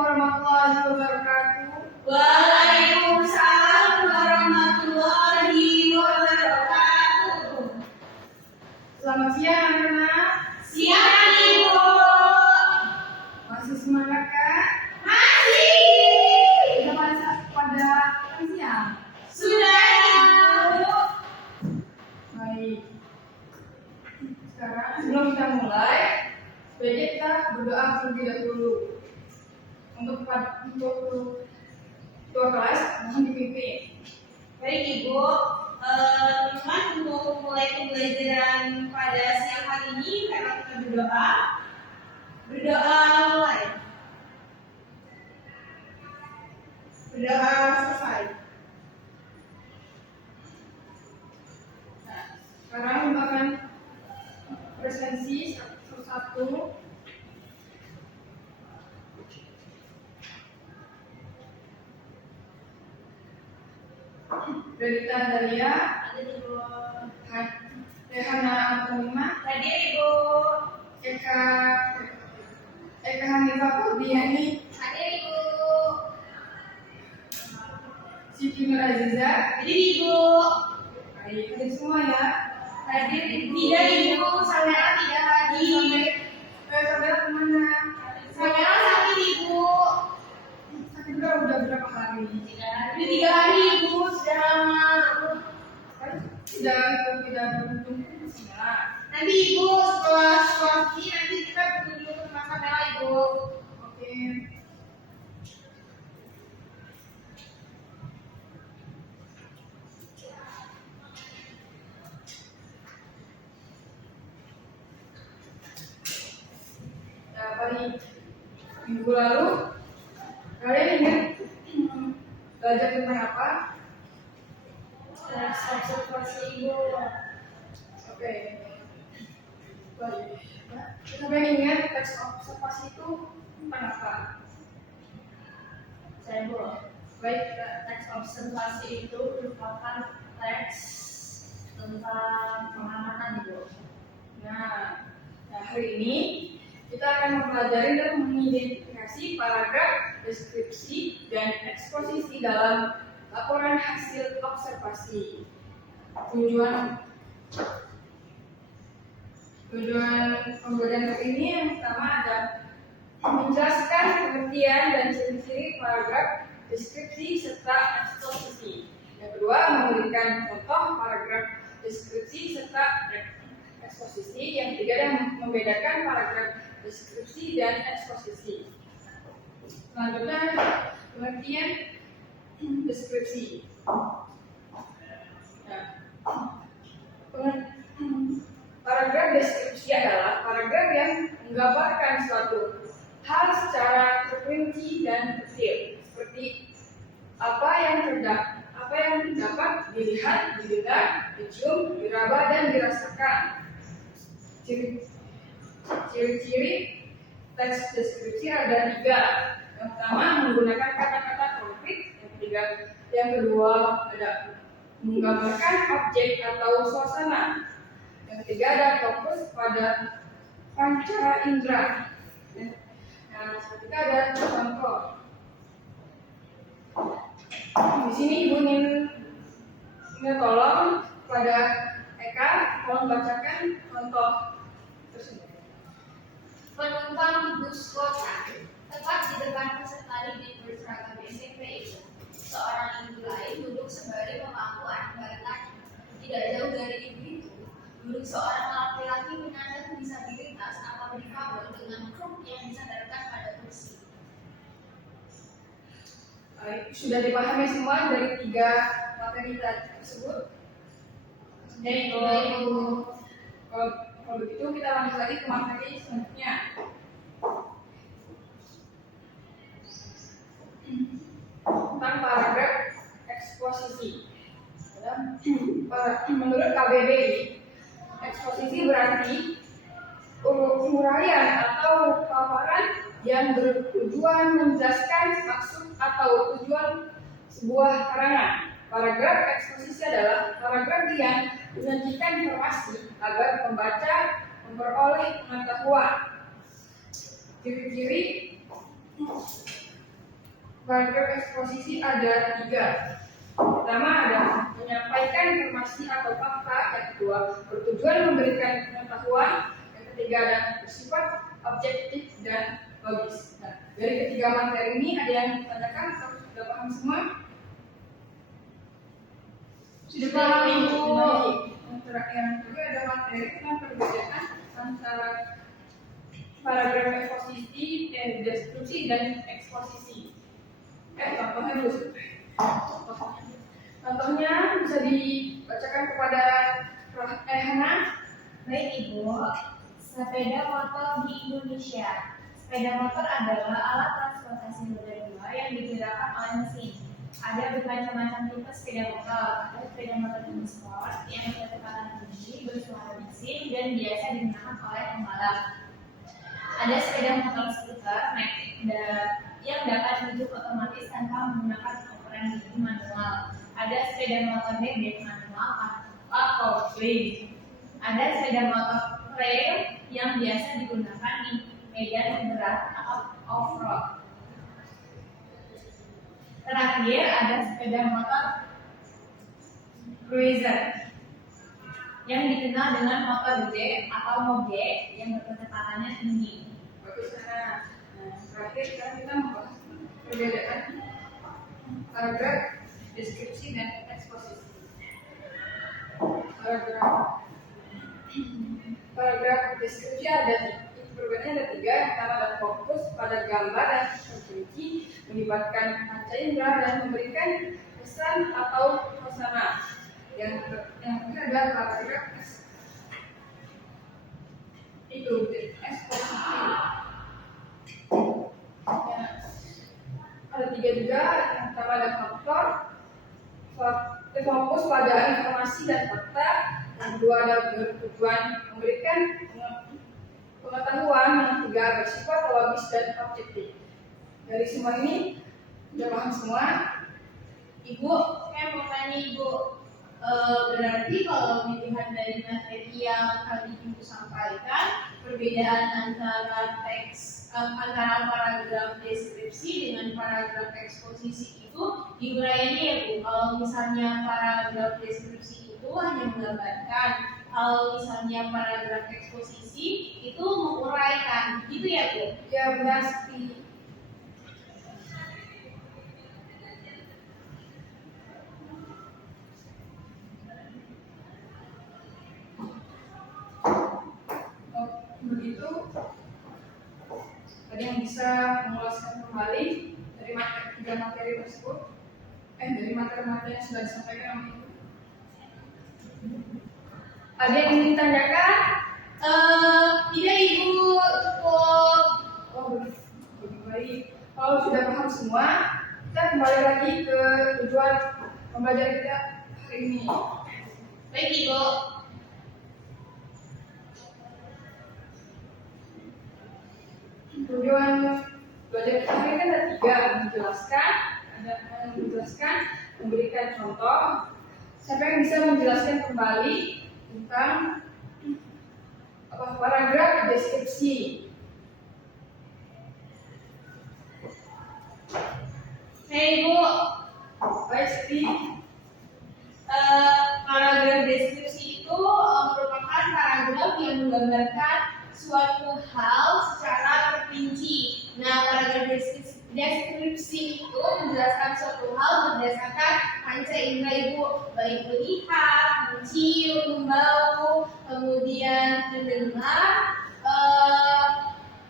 warahmatullahi wabarakatuh. Waalaikumsalam warahmatullahi wabarakatuh. Selamat siang anak-anak. Siang Ibu. Masih semangat kan? Masih. Sudah pada makan siang? Sudah Ibu. Baik. Sekarang sebelum kita mulai, sebaiknya kita berdoa terlebih dahulu. Untuk ketua kelas mohon dipimpin. Baik Ibu, teman-teman untuk mulai pembelajaran pada siang hari ini karena kita berdoa mulai. Berdoa selesai. Nah, sekarang kita akan presensi satu-satu. Rita Dalia, Ada Ibu. Rehana Antonima, Hadir Ibu. Eka Hanifah Purdiani, Hadir Ibu. Siti Nur Aziza. Hadir Ibu. Baik, hadir semua ya. Hadir Ibu. Tidak Ibu, Samira tidak hadir. Saudara kemana? Samira sakit Ibu. Sakit udah berapa hari? Sudah 3 hari Ibu, sudah lama. Tidak beruntung semua. Nanti Ibu setelah ini nanti kita berkunjung ke rumah Samira Ibu. Oke. Nah, pada minggu lalu kalian ingat belajar tentang apa? Observasi Ibu. Oke. Baik. Siapa yang ingat teks observasi itu tentang apa? Saya Bu. Baik, Teks observasi itu merupakan teks tentang pengamatan Ibu. nah hari ini kita akan mempelajari dan mengidentifikasi paragraf, deskripsi, dan eksposisi dalam laporan hasil observasi. Tujuan pembelajaran kali ini yang pertama adalah menjelaskan pengertian dan ciri-ciri paragraf, deskripsi, serta eksposisi. Yang kedua, memberikan contoh paragraf, deskripsi, serta eksposisi. Yang ketiga, dan membedakan paragraf, deskripsi, dan eksposisi. Selanjutnya, pengertian deskripsi. Nah, paragraf deskripsi adalah paragraf yang menggambarkan suatu hal secara terperinci dan detail, seperti apa yang dapat dilihat, didengar, dicium, diraba, dan dirasakan. Ciri-ciri teks deskripsi ada 3. Yang pertama, menggunakan kata-kata konkret. Yang kedua, ada menggambarkan objek atau suasana. Yang ketiga, ada fokus pada panca indera. Nah, selanjutnya ada contoh. Di sini Ibu ingin tolong pada Eka, tolong bacakan contoh tersebut. Penumpang bus kota, tepat di depan peserta didik berseragam SMP itu, seorang ibu lain duduk sembari memangku anak balikanya. Tidak jauh dari ibu itu, duduk seorang laki-laki penyandang disabilitas atau difabel dengan kruk yang disandarkan pada kursi. Baik, sudah dipahami semua dari 3 materi tersebut? Sudah Ibu. Kalau begitu kita lanjut lagi ke materi selanjutnya. Tentang paragraf eksposisi. Menurut KBBI, eksposisi berarti uraian atau paparan yang bertujuan menjelaskan maksud atau tujuan sebuah karangan. Paragraf eksposisi adalah paragraf yang menyajikan informasi agar pembaca memperoleh pengetahuan. Ciri-ciri paragraf eksposisi ada 3. Pertama adalah menyampaikan informasi atau fakta. Yang kedua, bertujuan memberikan pengetahuan. Yang ketiga adalah bersifat objektif dan logis. Nah, dari ketiga materi ini ada yang ditanyakan atau sudah paham semua? Sudah paham, Ibu. Baik. Yang kedua ada materi tentang perbedaan antara paragraf eksposisi, deskripsi dan eksposisi. Contohnya dulu. Contohnya bisa dibacakan kepada Hana. Baik Ibu, sepeda motor di Indonesia. Sepeda motor adalah alat transportasi roda 2 yang digerakkan oleh mesin. Ada bermacam-macam tipe sepeda motor. Ada sepeda motor jenis sport yang berkecepatan tinggi, bersuara bising, dan biasa digunakan oleh pembalap. Ada sepeda motor skuter yang dapat hidup otomatis tanpa menggunakan operan gigi manual. Ada sepeda motor bebek manual atau kopling. Ada sepeda motor trail yang biasa digunakan di medan berat atau off-road. Terakhir ada sepeda motor cruiser yang dikenal dengan motor gede atau moge yang kecepatannya tinggi. Bagus, Hana. Nah, terakhir sekarang kita membahas perbedaan paragraf deskripsi dan eksposisi. Paragraf deskripsi perbedaannya ada 3. Yang pertama adalah fokus pada gambar dan terperinci, melibatkan panca indera dan memberikan pesan atau suasana. Yang ketiga adalah paragraf eksposisi. Ya, ada 3 juga. Yang pertama ada fokus pada informasi dan fakta. Yang kedua adalah bertujuan memberikan pengetahuan. Yang ketiga bersifat logis dan objektif. Dari semua ini sudah paham semua? Ibu, saya mau tanya Ibu, berarti kalau dilihat dari materi yang tadi Ibu sampaikan, perbedaan antara antara paragraf deskripsi dengan paragraf eksposisi itu diuraiannya ya Bu. Kalau misalnya paragraf deskripsi itu hanya menggambarkan, kalau misalnya paragraf eksposisi itu menguraikan, gitu ya Bu? Ya, benar sekali. Begitu, ada yang bisa mengulaskan kembali dari tiga materi tersebut, dari materi-materi yang sudah disampaikan oleh Ibu. Ada yang ingin ditanyakan? Tidak Ibu, cukup. Oh, begitu, baik. Kalau sudah paham semua, kita kembali lagi ke tujuan pembelajaran kita hari ini. Baik Ibu. Tujuan belajar kita hari ini ada 3, menjelaskan, memberikan contoh. Siapa yang bisa menjelaskan kembali tentang paragraf deskripsi? Saya Ibu. Baik, Siti. Paragraf deskripsi itu merupakan paragraf yang menggambarkan suatu hal secara terperinci. Nah, paragraf deskripsi itu menjelaskan suatu hal berdasarkan panca indera Ibu, baik melihat, mencium, membau, kemudian mendengar,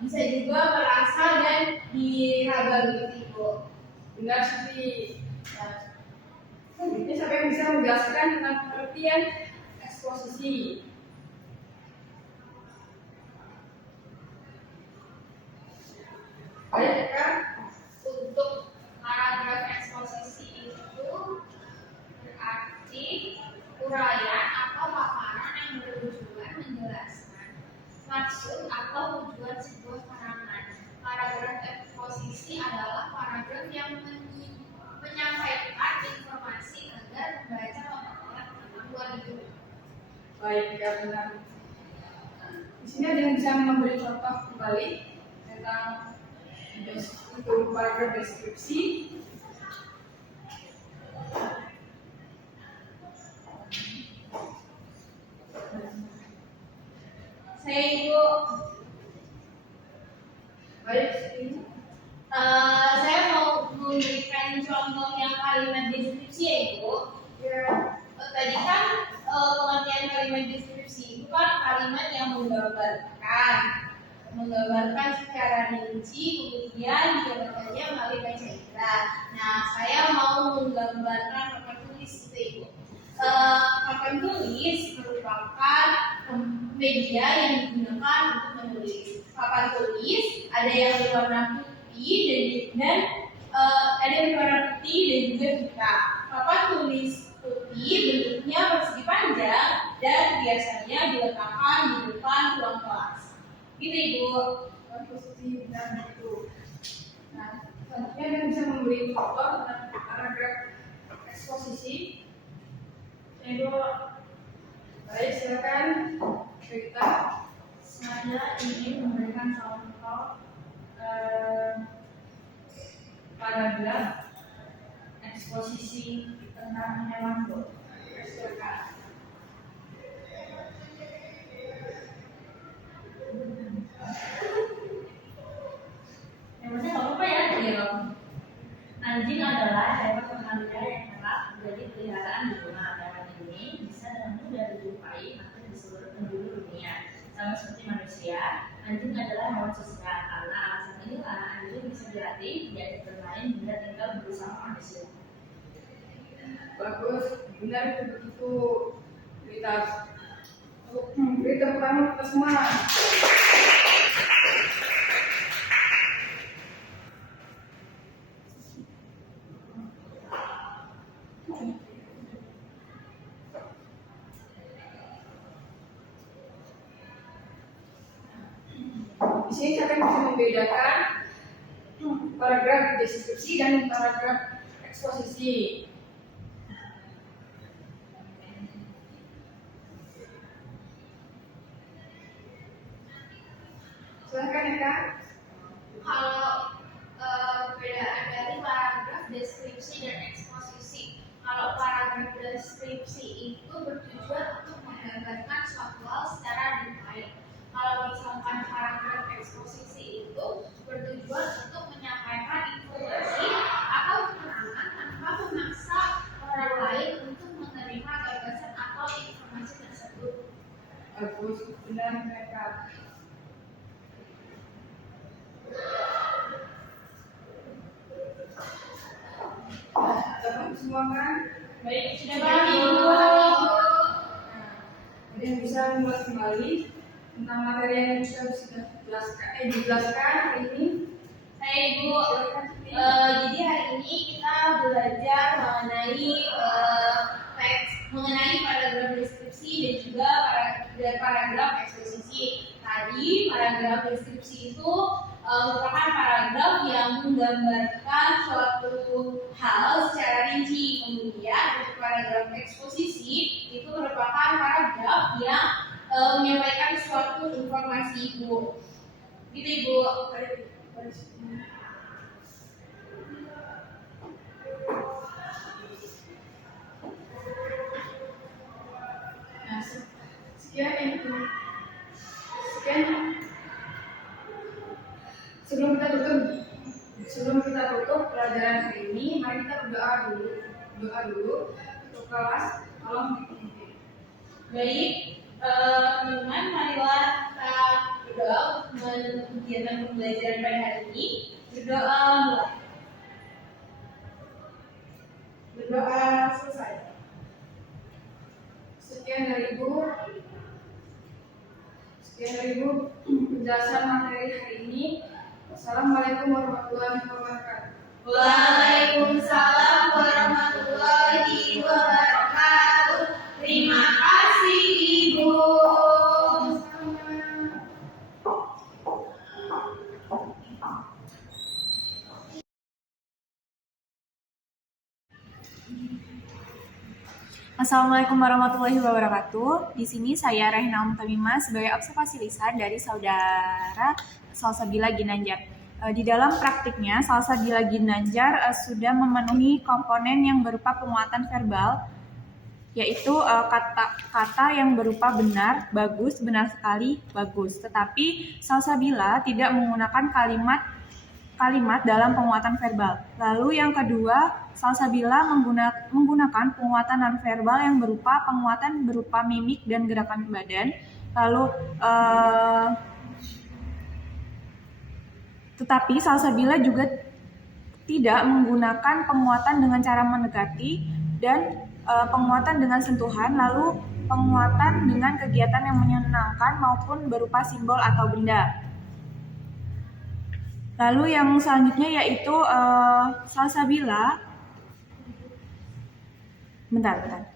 bisa juga merasa dan diraba begitu Ibu. Benar, Siti. Ini siapa yang bisa menjelaskan tentang pengertian eksposisi? Baik, kan? Untuk paragraf eksposisi itu berarti uraian atau paparan yang bertujuan menjelaskan maksud atau tujuan sebuah karangan. Paragraf eksposisi adalah paragraf yang menyampaikan informasi agar pembaca memperoleh pengetahuan itu. Baik, ya benar. Di sini ada yang bisa memberi contoh kembali tentang Untuk paragraf deskripsi, Saya Ibu. baik ini. Saya mau memberikan contoh yang kalimat deskripsi ya Ibu. Ya, Tadi kan pengertian kalimat deskripsi itu kan kalimat yang menggambarkan secara rinci, kemudian digambarkannya melalui baca indera. Nah, saya mau menggambarkan papan tulis itu Ibu. Papan tulis merupakan media yang digunakan untuk menulis. Papan tulis ada yang berwarna putih dan ada yang berwarna putih dan juga hitam. Papan tulis putih bentuknya persegi panjang dan biasanya diletakkan di depan ruang kelas. Gitu Ibu. posisi benar itu. Nah, selanjutnya kita bisa memberi contoh tentang paragraf eksposisi. Ibu, baik silakan cerita. Saya ingin memberikan contoh paragraf eksposisi tentang hewan bu. Silakan. Hewannya nggak apa-apa ya, diam. Anjing adalah hewan pemangsa yang kerap menjadi peliharaan di rumah. Hewan ini bisa dengan mudah dijumpai hampir di seluruh penjuru dunia. Sama seperti manusia, anjing adalah hewan sosial. Karena alasan inilah anjing bisa dilatih diajak bermain hingga tinggal bersama manusia. Bagus, benar itu begitu. Beri tepuk tangan kita semua. Di sini saya akan bisa membedakan paragraf deskripsi dan paragraf eksposisi. Silakan ya Kak. Kalau perbedaan dari paragraf deskripsi dan eksposisi, kalau paragraf deskripsi itu bertujuan untuk menggambarkan suatu hal secara detail. Kalau misalkan paragraf eksposisi itu bertujuan untuk menyampaikan informasi atau keterangan tanpa memaksa orang lain untuk menerima gagasan atau informasi tersebut. Bagus, benar mereka. Teman semua kan? Baik, sudah Baik, paham Ibu. Ibu. Ada yang bisa mengulas kembali tentang materi yang kita sudah dijelaskan hari ini? Saya Ibu. Silakan. Jadi hari ini kita belajar mengenai paragraf deskripsi dan juga paragraf eksposisi. Tadi paragraf deskripsi itu merupakan paragraf yang menggambarkan suatu hal secara rinci. Kemudian untuk paragraf eksposisi itu merupakan paragraf yang menyampaikan suatu informasi Ibu. Gitu Ibu. Nah, sekian itu. Sekian. Sebelum kita tutup pelajaran hari ini, mari kita berdoa dulu untuk kelas malam ini. Baik, teman-teman, marilah kita berdoa untuk menutup kegiatan pembelajaran pada hari ini. Berdoa mulai. Berdoa selesai. Sekian dari Ibu penjelasan materi hari ini. Wassalamualaikum warahmatullahi wabarakatuh. Waalaikumsalam warahmatullahi wabarakatuh. Terima kasih Ibu. Assalamualaikum warahmatullahi wabarakatuh. Di sini saya Rehna Umtamima sebagai observasi lisan dari saudara Salsabila Ginanjar. Di dalam praktiknya, Salsabila Ginanjar sudah memenuhi komponen yang berupa penguatan verbal, yaitu kata-kata yang berupa benar, bagus, benar sekali, bagus. Tetapi Salsabila tidak menggunakan kalimat dalam penguatan verbal. Lalu yang kedua, Salsabila menggunakan penguatan nonverbal yang berupa penguatan berupa mimik dan gerakan badan. Lalu tetapi Salsabila juga tidak menggunakan penguatan dengan cara mendekati dan penguatan dengan sentuhan, lalu penguatan dengan kegiatan yang menyenangkan maupun berupa simbol atau benda. Lalu yang selanjutnya yaitu Salsabila. Bentar.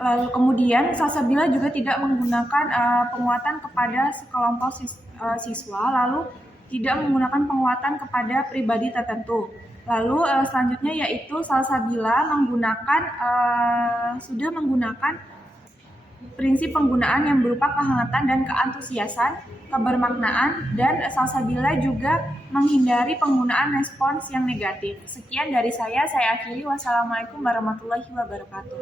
Lalu kemudian Salsabila juga tidak menggunakan penguatan kepada sekelompok siswa, lalu tidak menggunakan penguatan kepada pribadi tertentu. Lalu selanjutnya yaitu Salsabila sudah menggunakan prinsip penggunaan yang berupa kehangatan dan keantusiasan, kebermaknaan, dan Salsabila juga menghindari penggunaan respons yang negatif. Sekian dari saya akhiri. Wassalamualaikum warahmatullahi wabarakatuh.